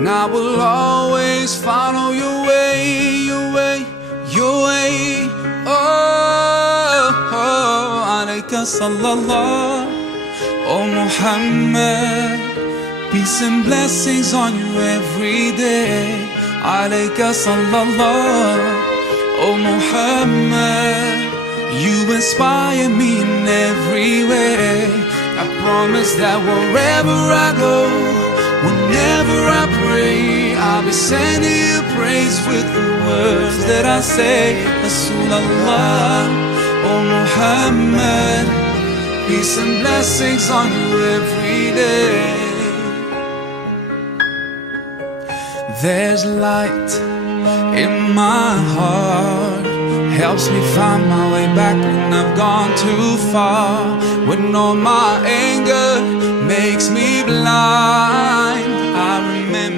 and I will always follow your way, your way, your way. Oh, alayka sallallah, oh Muhammad, peace and blessings on you every day. Alayka sallallah, oh Muhammad, you inspire me in every way. I promise that wherever I go, whenever I pray, I'll be sending you praise with the words that I say. Rasulallah, oh Muhammad, peace and blessings on you every day. There's light in my heart, helps me find my way back when I've gone too far, when all my anger makes me blind.